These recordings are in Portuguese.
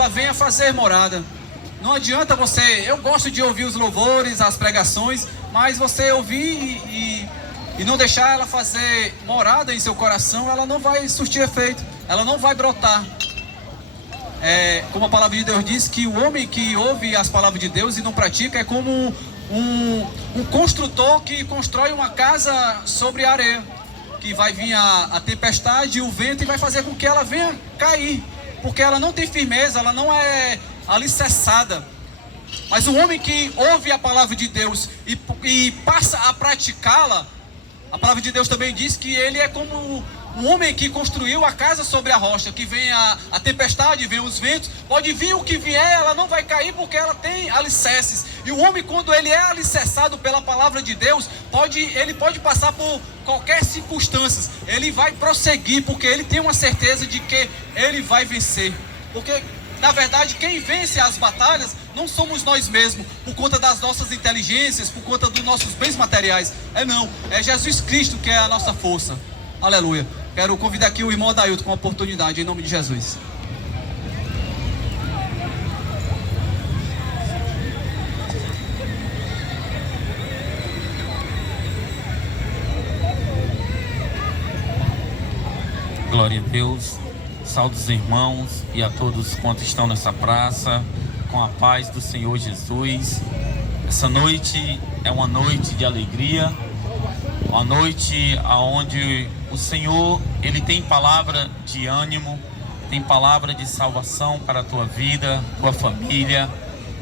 ela venha fazer morada. Não adianta você... Eu gosto de ouvir os louvores, as pregações, mas você ouvir e não deixar ela fazer morada em seu coração, ela não vai surtir efeito, ela não vai brotar. Como a palavra de Deus diz, que o homem que ouve as palavras de Deus e não pratica é como um construtor que constrói uma casa sobre a areia, que vai vir a tempestade e o vento e vai fazer com que ela venha cair, porque ela não tem firmeza, ela não é alicerçada. Mas o homem que ouve a palavra de Deus e passa a praticá-la, a palavra de Deus também diz que ele é como um homem que construiu a casa sobre a rocha, que vem a tempestade, vem os ventos, pode vir o que vier, ela não vai cair porque ela tem alicerces. E o homem, quando ele é alicerçado pela palavra de Deus, ele pode passar por qualquer circunstância, ele vai prosseguir, porque ele tem uma certeza de que ele vai vencer. Porque, na verdade, quem vence as batalhas não somos nós mesmos, por conta das nossas inteligências, por conta dos nossos bens materiais. É Jesus Cristo que é a nossa força. Aleluia. Quero convidar aqui o irmão Adailton com a oportunidade, em nome de Jesus. Glória a Deus. Saúde os irmãos e a todos quantos estão nessa praça, com a paz do Senhor Jesus. Essa noite é uma noite de alegria, uma noite onde o Senhor, Ele tem palavra de ânimo, tem palavra de salvação para a tua vida, tua família.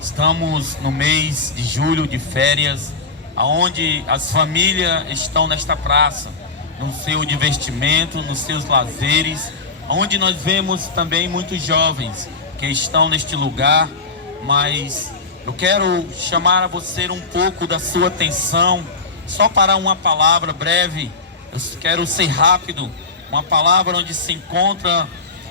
Estamos no mês de julho, de férias, onde as famílias estão nesta praça, no seu divertimento, nos seus lazeres, onde nós vemos também muitos jovens que estão neste lugar. Mas eu quero chamar a você um pouco da sua atenção, só para uma palavra breve. Eu quero ser rápido, uma palavra onde se encontra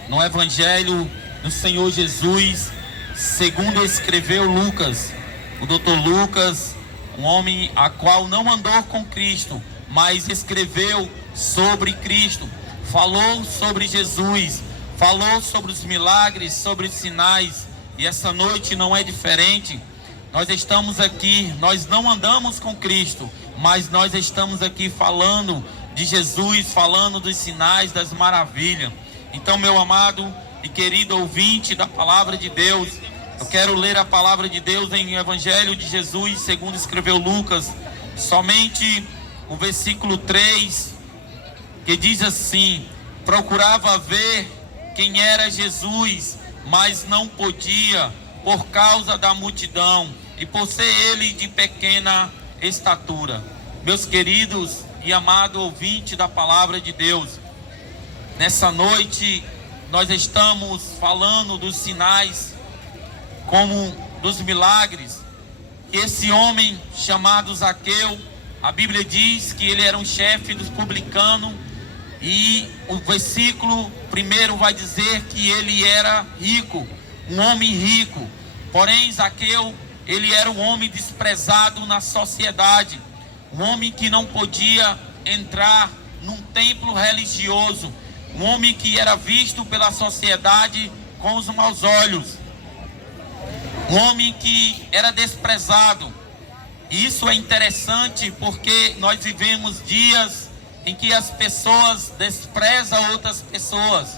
no Evangelho do Senhor Jesus, segundo escreveu Lucas, o doutor Lucas, um homem a qual não andou com Cristo, mas escreveu sobre Cristo, falou sobre Jesus, falou sobre os milagres, sobre os sinais. E essa noite não é diferente. Nós estamos aqui, nós não andamos com Cristo, mas nós estamos aqui falando de Jesus, falando dos sinais, das maravilhas. Então, meu amado e querido ouvinte da palavra de Deus, eu quero ler a palavra de Deus em Evangelho de Jesus, segundo escreveu Lucas, somente o versículo 3, que diz assim: procurava ver quem era Jesus, mas não podia, por causa da multidão, e por ser ele de pequena estatura. Meus queridos e amado ouvinte da palavra de Deus, nessa noite nós estamos falando dos sinais, como dos milagres. Esse homem chamado Zaqueu, a Bíblia diz que ele era um chefe dos publicanos, e o versículo primeiro vai dizer que ele era rico, um homem rico. Porém, Zaqueu, ele era um homem desprezado na sociedade, um homem que não podia entrar num templo religioso, um homem que era visto pela sociedade com os maus olhos, um homem que era desprezado. E isso é interessante porque nós vivemos dias em que as pessoas desprezam outras pessoas,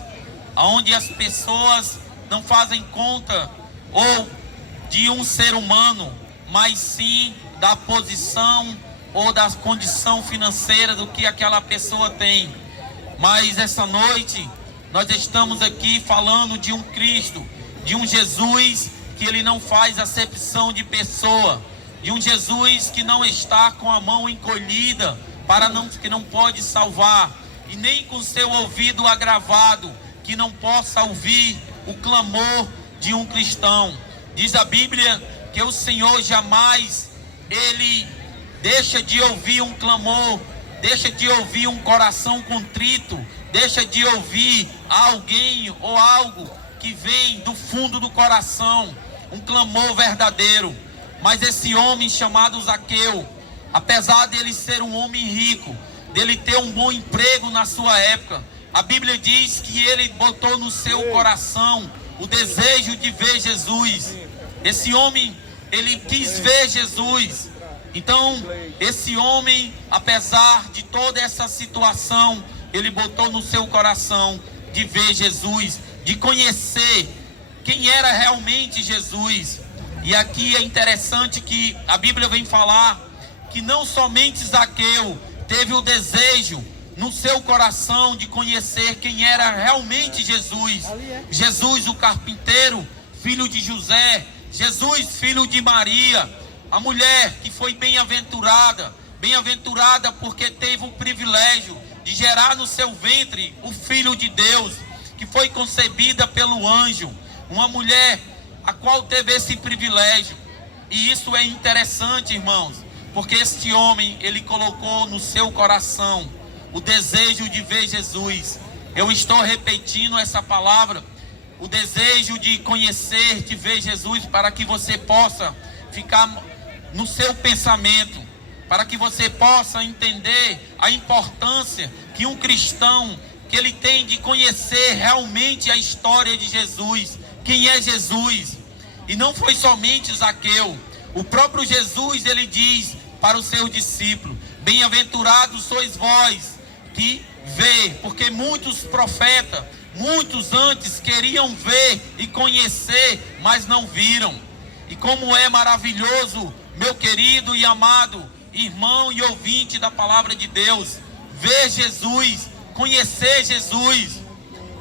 onde as pessoas não fazem conta ou de um ser humano, mas sim da posição ou da condição financeira do que aquela pessoa tem. Mas essa noite nós estamos aqui falando de um Cristo, de um Jesus que ele não faz acepção de pessoa, de um Jesus que não está com a mão encolhida que não pode salvar, e nem com seu ouvido agravado que não possa ouvir o clamor de um cristão. Diz a Bíblia que o Senhor jamais ele deixa de ouvir um clamor, deixa de ouvir um coração contrito, deixa de ouvir alguém ou algo que vem do fundo do coração, um clamor verdadeiro. Mas esse homem chamado Zaqueu, apesar dele ser um homem rico, dele ter um bom emprego na sua época, a Bíblia diz que ele botou no seu coração o desejo de ver Jesus. Esse homem, ele quis ver Jesus. Então, esse homem, apesar de toda essa situação, ele botou no seu coração de ver Jesus, de conhecer quem era realmente Jesus. E aqui é interessante que a Bíblia vem falar que não somente Zaqueu teve o desejo no seu coração de conhecer quem era realmente Jesus. Jesus, o carpinteiro, filho de José. Jesus, filho de Maria. A mulher que foi bem-aventurada. Bem-aventurada porque teve o privilégio de gerar no seu ventre o Filho de Deus, que foi concebida pelo anjo. Uma mulher a qual teve esse privilégio. E isso é interessante, irmãos, porque este homem, ele colocou no seu coração o desejo de ver Jesus. Eu estou repetindo essa palavra, o desejo de conhecer, de ver Jesus, para que você possa ficar no seu pensamento, para que você possa entender a importância que um cristão, que ele tem de conhecer realmente a história de Jesus, quem é Jesus. E não foi somente Zaqueu, o próprio Jesus, ele diz para os seus discípulos: bem-aventurados sois vós que vê, porque muitos profetas, muitos antes queriam ver e conhecer, mas não viram. E como é maravilhoso, meu querido e amado irmão e ouvinte da palavra de Deus, ver Jesus, conhecer Jesus.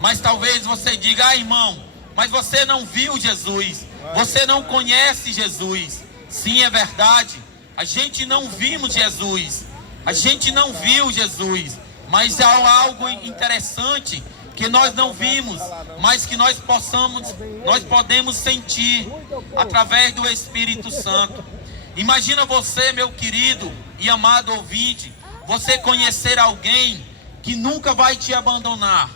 Mas talvez você diga: irmão, mas você não viu Jesus, você não conhece Jesus. Sim, é verdade, a gente não vimos Jesus, a gente não viu Jesus, mas há algo interessante que nós não vimos, mas que nós podemos sentir através do Espírito Santo. Imagina você, meu querido e amado ouvinte, você conhecer alguém que nunca vai te abandonar.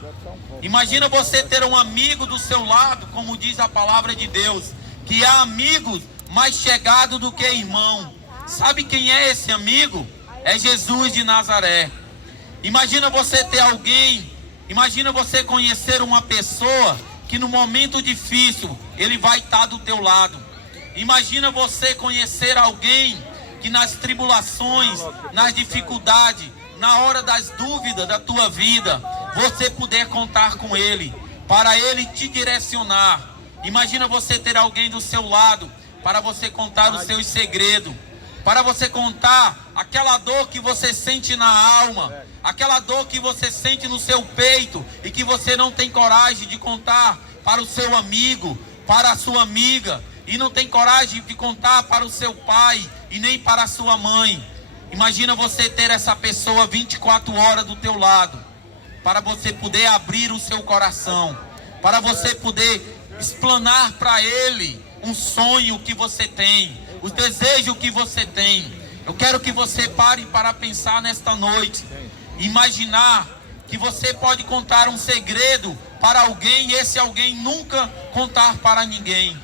Imagina você ter um amigo do seu lado, como diz a palavra de Deus, que há amigos mais chegados do que irmão. Sabe quem é esse amigo? É Jesus de Nazaré. Imagina você ter alguém, imagina você conhecer uma pessoa que no momento difícil ele vai estar do teu lado. Imagina você conhecer alguém que nas tribulações, nas dificuldades, na hora das dúvidas da tua vida, você puder contar com ele, para ele te direcionar. Imagina você ter alguém do seu lado, para você contar os seus segredos, para você contar aquela dor que você sente na alma, aquela dor que você sente no seu peito e que você não tem coragem de contar para o seu amigo, para a sua amiga, e não tem coragem de contar para o seu pai e nem para a sua mãe. Imagina você ter essa pessoa 24 horas do teu lado, para você poder abrir o seu coração, para você poder explanar para ele um sonho que você tem, o desejo que você tem. Eu quero que você pare para pensar nesta noite, imaginar que você pode contar um segredo para alguém e esse alguém nunca contar para ninguém.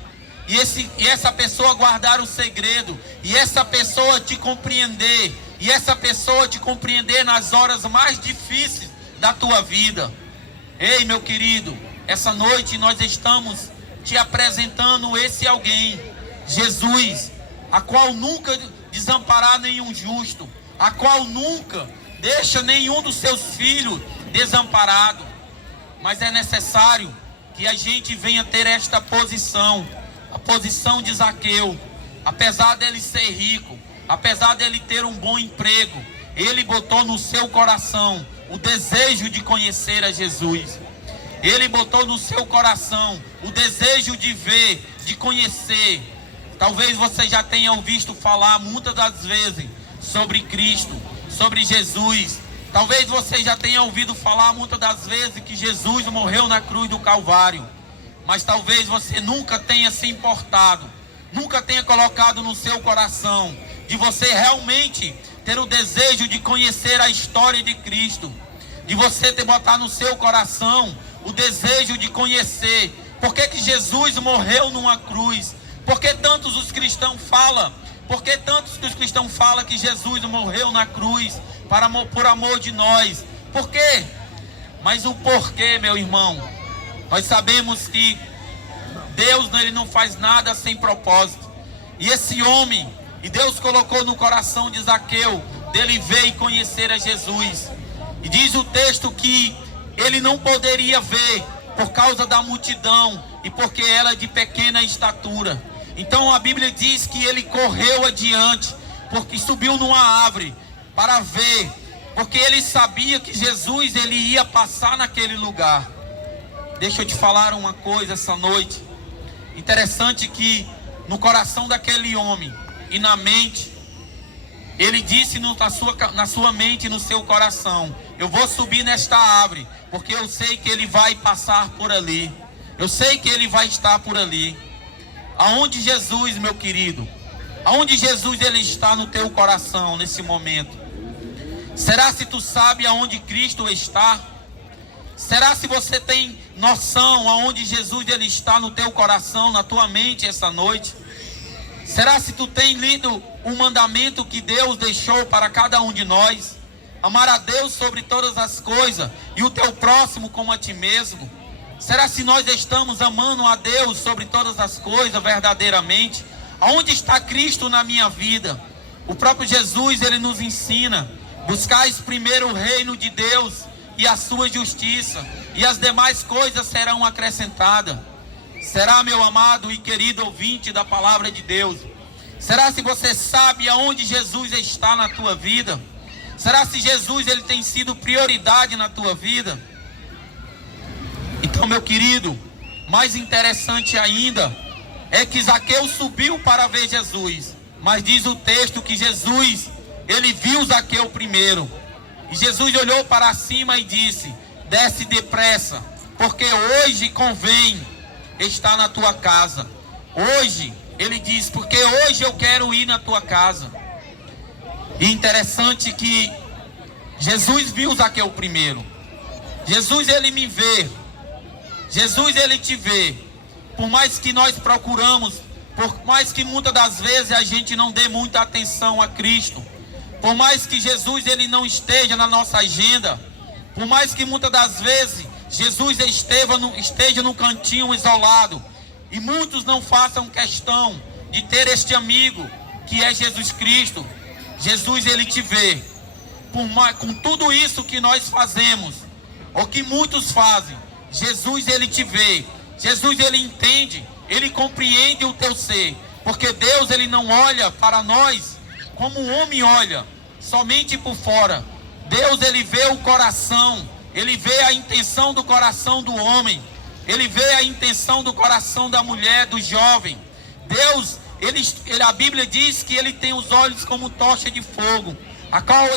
E essa pessoa guardar o segredo, e essa pessoa te compreender, e essa pessoa te compreender nas horas mais difíceis da tua vida. Ei, meu querido, essa noite nós estamos te apresentando esse alguém, Jesus, a qual nunca desamparar nenhum justo, a qual nunca deixa nenhum dos seus filhos desamparado. Mas é necessário que a gente venha ter esta posição, a posição de Zaqueu. Apesar dele ser rico, apesar dele ter um bom emprego, ele botou no seu coração o desejo de conhecer a Jesus. Ele botou no seu coração o desejo de ver, de conhecer. Talvez você já tenha ouvido falar muitas das vezes sobre Cristo, sobre Jesus. Talvez você já tenha ouvido falar muitas das vezes que Jesus morreu na cruz do Calvário. Mas talvez você nunca tenha se importado, nunca tenha colocado no seu coração de você realmente ter o desejo de conhecer a história de Cristo, de você ter botado no seu coração o desejo de conhecer por que Jesus morreu numa cruz. Por que tantos os cristãos falam? Por que tantos que os cristãos falam que Jesus morreu na cruz por amor de nós? Por quê? Mas o porquê, meu irmão, nós sabemos que Deus, ele não faz nada sem propósito. E esse homem, e Deus colocou no coração de Zaqueu, dele ver e conhecer a Jesus. E diz o texto que ele não poderia ver por causa da multidão e porque ela é de pequena estatura. Então a Bíblia diz que ele correu adiante, porque subiu numa árvore para ver, porque ele sabia que Jesus ele ia passar naquele lugar. Deixa eu te falar uma coisa essa noite. Interessante que no coração daquele homem e na mente, ele disse na sua mente e no seu coração: eu vou subir nesta árvore, porque eu sei que ele vai passar por ali. Eu sei que ele vai estar por ali. Aonde Jesus, meu querido, aonde Jesus ele está no teu coração nesse momento? Será se tu sabe aonde Cristo está? Será se você tem noção aonde Jesus ele está no teu coração, na tua mente essa noite? Será se tu tem lido o mandamento que Deus deixou para cada um de nós? Amar a Deus sobre todas as coisas e o teu próximo como a ti mesmo. Será se nós estamos amando a Deus sobre todas as coisas verdadeiramente? Aonde está Cristo na minha vida? O próprio Jesus ele nos ensina: buscais primeiro o reino de Deus e a sua justiça, e as demais coisas serão acrescentadas. Será, meu amado e querido ouvinte da palavra de Deus, será se você sabe aonde Jesus está na tua vida? Será se Jesus ele tem sido prioridade na tua vida? Então, meu querido, mais interessante ainda é que Zaqueu subiu para ver Jesus, mas diz o texto que Jesus ele viu Zaqueu primeiro. E Jesus olhou para cima e disse: desce depressa, porque hoje convém estar na tua casa. Hoje, ele diz, porque hoje eu quero ir na tua casa. E interessante que Jesus viu Zaqueu primeiro. Jesus ele me vê. Jesus ele te vê. Por mais que nós procuramos, por mais que muitas das vezes a gente não dê muita atenção a Cristo, por mais que Jesus ele não esteja na nossa agenda, por mais que muitas das vezes Jesus esteja no cantinho isolado, e muitos não façam questão de ter este amigo que é Jesus Cristo, Jesus ele te vê. Com tudo isso que nós fazemos, ou que muitos fazem, Jesus ele te vê. Jesus ele entende, ele compreende o teu ser, porque Deus ele não olha para nós como o homem olha, somente por fora. Deus ele vê o coração, ele vê a intenção do coração do homem, ele vê a intenção do coração da mulher, do jovem. Deus, a Bíblia diz que ele tem os olhos como tocha de fogo, a qual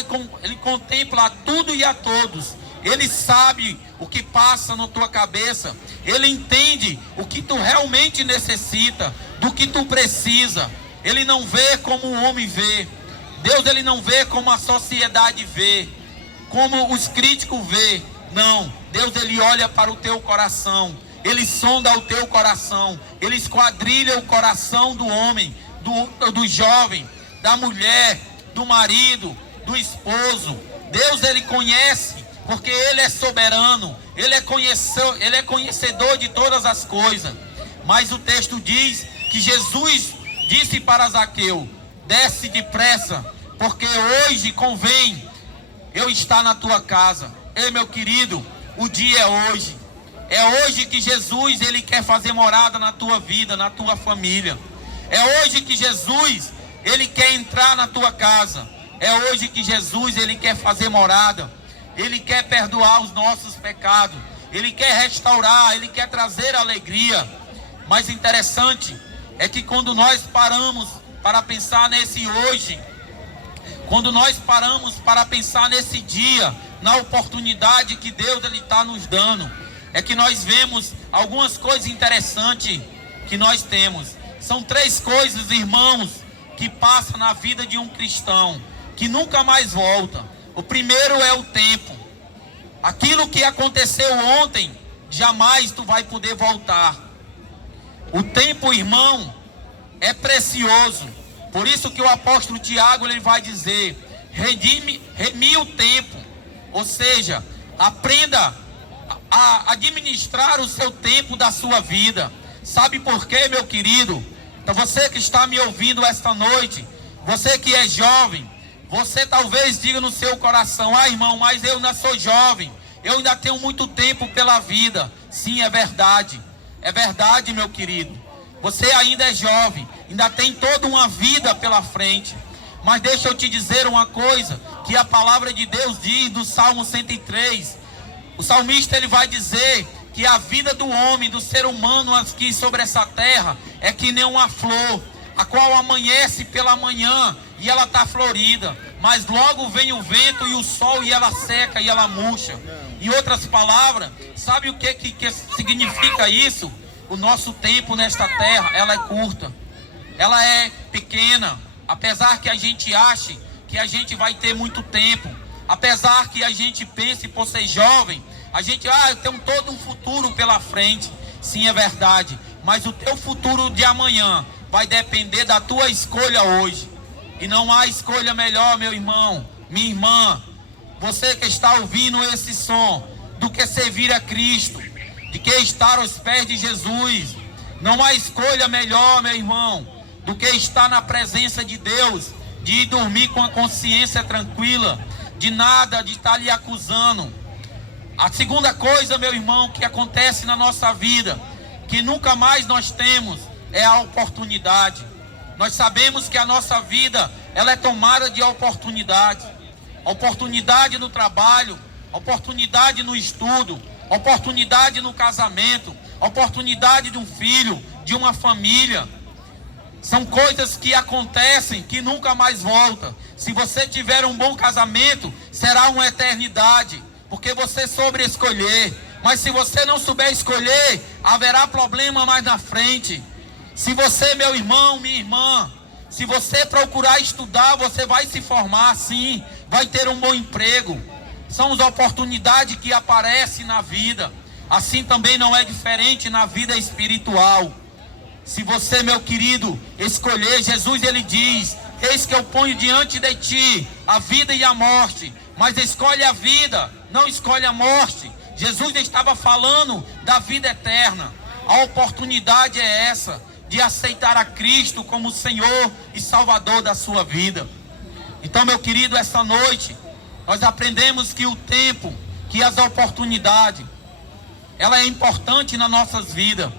ele contempla a tudo e a todos. Ele sabe o que passa na tua cabeça, ele entende o que tu realmente necessita, do que tu precisa. Ele não vê como o homem vê. Deus ele não vê como a sociedade vê, como os críticos vê. Não, Deus ele olha para o teu coração, ele sonda o teu coração, ele esquadrilha o coração do homem, do jovem, da mulher, do marido, do esposo. Deus ele conhece, porque ele é soberano, ele é conhecedor de todas as coisas. Mas o texto diz que Jesus disse para Zaqueu: desce depressa, porque hoje convém eu estar na tua casa. Ei, meu querido, o dia é hoje. É hoje que Jesus ele quer fazer morada na tua vida, na tua família. É hoje que Jesus ele quer entrar na tua casa. É hoje que Jesus ele quer fazer morada. Ele quer perdoar os nossos pecados. Ele quer restaurar, ele quer trazer alegria. Mas interessante é que quando nós paramos para pensar nesse hoje, quando nós paramos para pensar nesse dia, na oportunidade que Deus ele está nos dando, é que nós vemos algumas coisas interessantes que nós temos. São 3 coisas, irmãos, que passam na vida de um cristão, que nunca mais volta. O primeiro é o tempo. Aquilo que aconteceu ontem, jamais tu vai poder voltar. O tempo, irmão, é precioso. Por isso que o apóstolo Tiago ele vai dizer: remi o tempo. Ou seja, aprenda a administrar o seu tempo da sua vida. Sabe por quê, meu querido? Então você que está me ouvindo esta noite, você que é jovem, você talvez diga no seu coração: ah, irmão, mas eu ainda sou jovem, eu ainda tenho muito tempo pela vida. Sim, é verdade, meu querido. Você ainda é jovem, ainda tem toda uma vida pela frente. Mas deixa eu te dizer uma coisa, que a palavra de Deus diz no Salmo 103. O salmista ele vai dizer que a vida do homem, do ser humano aqui sobre essa terra, é que nem uma flor, a qual amanhece pela manhã e ela está florida, mas logo vem o vento e o sol e ela seca e ela murcha. Em outras palavras, sabe o que significa isso? O nosso tempo nesta terra, ela é curta, ela é pequena. Apesar que a gente ache que a gente vai ter muito tempo, apesar que a gente pense por ser jovem, a gente, eu tenho todo um futuro pela frente. Sim, é verdade, mas o teu futuro de amanhã vai depender da tua escolha hoje. E não há escolha melhor, meu irmão, minha irmã, você que está ouvindo esse som, do que servir a Cristo, de que estar aos pés de Jesus. Não há escolha melhor, meu irmão, do que estar na presença de Deus, de ir dormir com a consciência tranquila, de nada de estar lhe acusando. A segunda coisa, meu irmão, que acontece na nossa vida, que nunca mais nós temos, é a oportunidade. Nós sabemos que a nossa vida, ela é tomada de oportunidade. Oportunidade no trabalho, oportunidade no estudo, oportunidade no casamento, oportunidade de um filho, de uma família. São coisas que acontecem que nunca mais voltam. Se você tiver um bom casamento, será uma eternidade, porque você soube escolher. Mas se você não souber escolher, haverá problema mais na frente. Se você, meu irmão, minha irmã, se você procurar estudar, você vai se formar, sim, vai ter um bom emprego. São as oportunidades que aparecem na vida. Assim também não é diferente na vida espiritual. Se você, meu querido, escolher, Jesus ele diz: eis que eu ponho diante de ti a vida e a morte, mas escolhe a vida, não escolhe a morte. Jesus estava falando da vida eterna. A oportunidade é essa, de aceitar a Cristo como Senhor e Salvador da sua vida. Então, meu querido, essa noite nós aprendemos que o tempo, que as oportunidades, ela é importante nas nossas vidas.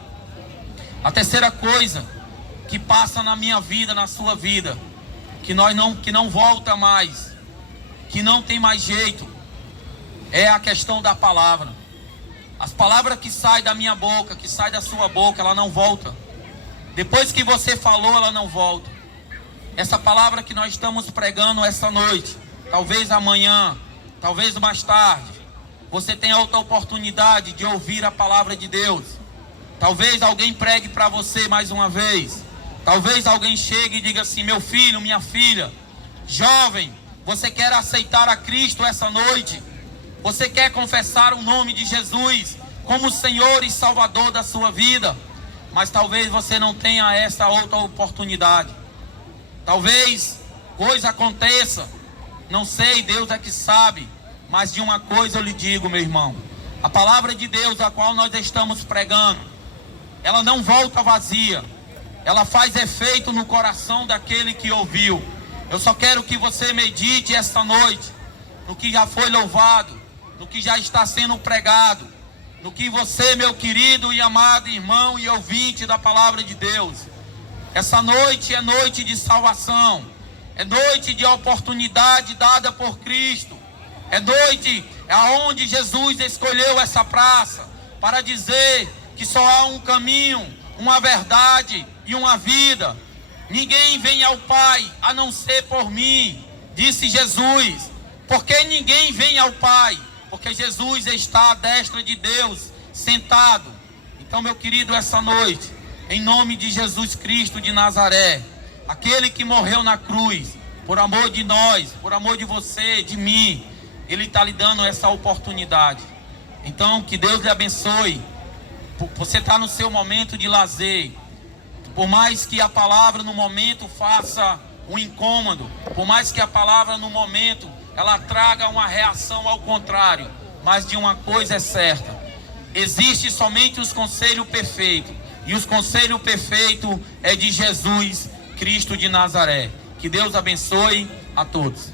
A terceira coisa que passa na minha vida, na sua vida, que não volta mais, que não tem mais jeito, é a questão da palavra. As palavras que saem da minha boca, que saem da sua boca, ela não volta. Depois que você falou, ela não volta. Essa palavra que nós estamos pregando essa noite, talvez amanhã, talvez mais tarde, você tenha outra oportunidade de ouvir a palavra de Deus. Talvez alguém pregue para você mais uma vez. Talvez alguém chegue e diga assim: meu filho, minha filha, jovem, você quer aceitar a Cristo essa noite? Você quer confessar o nome de Jesus como Senhor e Salvador da sua vida? Mas talvez você não tenha essa outra oportunidade. Talvez coisa aconteça, não sei, Deus é que sabe. Mas de uma coisa eu lhe digo, meu irmão: a palavra de Deus a qual nós estamos pregando, ela não volta vazia, ela faz efeito no coração daquele que ouviu. Eu só quero que você medite esta noite no que já foi louvado, no que já está sendo pregado, no que você, meu querido e amado irmão e ouvinte da palavra de Deus, essa noite é noite de salvação, é noite de oportunidade dada por Cristo, é noite aonde Jesus escolheu essa praça para dizer que só há um caminho, uma verdade e uma vida. Ninguém vem ao Pai a não ser por mim, disse Jesus. Por que ninguém vem ao Pai? Porque Jesus está à destra de Deus, sentado. Então, meu querido, essa noite, em nome de Jesus Cristo de Nazaré, aquele que morreu na cruz, por amor de nós, por amor de você, de mim, Ele está lhe dando essa oportunidade. Então, que Deus lhe abençoe. Você está no seu momento de lazer. Por mais que a palavra no momento faça um incômodo, por mais que a palavra no momento ela traga uma reação ao contrário, mas de uma coisa é certa: existe somente os conselhos perfeitos, E os conselhos perfeitos é de Jesus Cristo de Nazaré. Que Deus abençoe a todos.